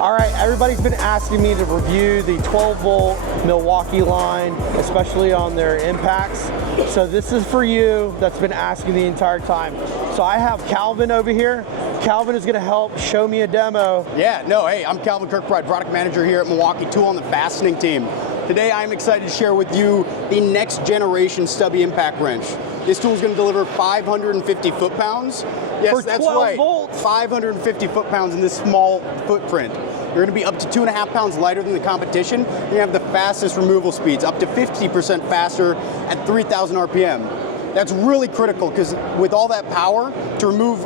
All right, everybody's been asking me to review the 12-volt Milwaukee line, especially on their impacts. So this is for you that's been asking the entire time. So I have Calvin over here. Calvin is gonna help show me a demo. Yeah, no, hey, I'm Calvin Kirkbride, product manager here at Milwaukee Tool on the fastening team. Today I'm excited to share with you the next generation stubby impact wrench. This tool is going to deliver 550 foot-pounds. Yes, For that's 12 right. volts. 550 foot-pounds in this small footprint. You're going to be up to 2.5 pounds lighter than the competition. You have the fastest removal speeds, up to 50% faster at 3,000 RPM. That's really critical because with all that power to remove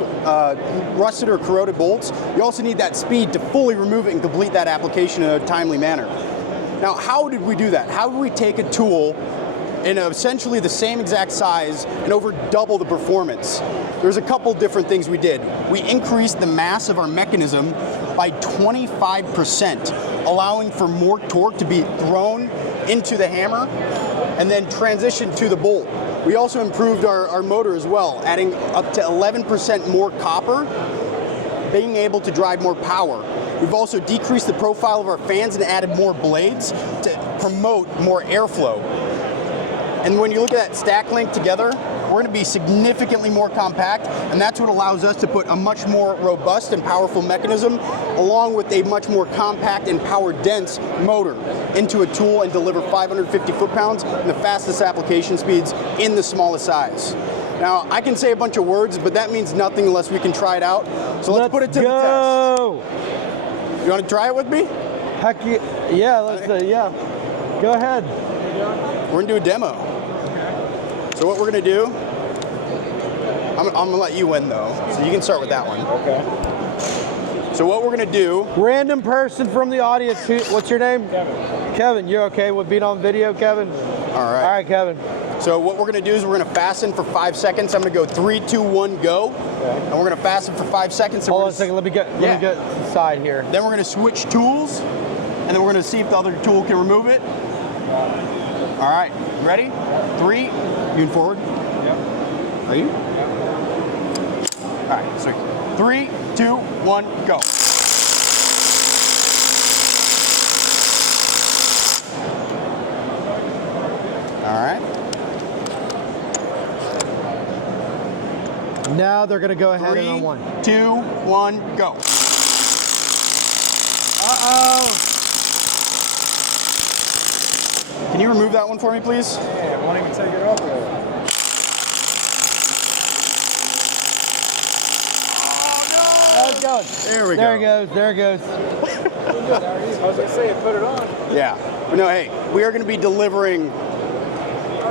rusted or corroded bolts, you also need that speed to fully remove it and complete that application in a timely manner. Now, how did we do that? How did we take a tool in essentially the same exact size and over double the performance? There's a couple different things we did. We increased the mass of our mechanism by 25%, allowing for more torque to be thrown into the hammer and then transition to the bolt. We also improved our motor as well, adding up to 11% more copper, being able to drive more power. We've also decreased the profile of our fans and added more blades to promote more airflow. And when you look at that stack length together, we're going to be significantly more compact, and that's what allows us to put a much more robust and powerful mechanism along with a much more compact and power-dense motor into a tool and deliver 550 foot-pounds and the fastest application speeds in the smallest size. Now, I can say a bunch of words, but that means nothing unless we can try it out. So let's put it to the test. You want to try it with me? Heck yeah, let's yeah. Go ahead. We're going to do a demo. So what we're going to do, I'm going to let you win though, so you can start with that one. Okay. So what we're going to do. Random person from the audience, what's your name? Kevin. Kevin, you're okay with being on video, Kevin? All right. All right, Kevin. So what we're going to do is we're going to fasten for 5 seconds. I'm going to go 3, 2, 1, go. Okay. And we're going to fasten for 5 seconds. Hold on a second, let me get inside here. Then we're going to switch tools, and then we're going to see if the other tool can remove it. All right, ready? 3, you can forward. Yep. Are you? All right, so 3, 2, 1, go. All right. Now they're gonna go ahead and on 1. 2, 1, go. Uh-oh. Can you remove that one for me, please? Yeah, I won't even take it off there. How's it going? There we go. There it goes, there it goes. I was going to say, put it on. Yeah. But no, hey, we are going to be delivering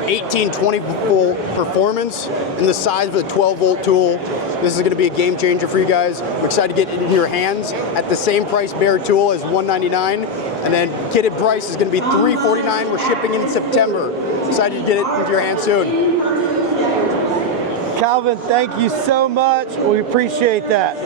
18, 20 volt performance in the size of a 12 volt tool. This is going to be a game changer for you guys. I'm excited to get it in your hands at the same price bare tool as $199, and then kitted price is going to be $349. We're shipping in September. Excited to get it into your hands soon. Calvin, thank you so much. We appreciate that.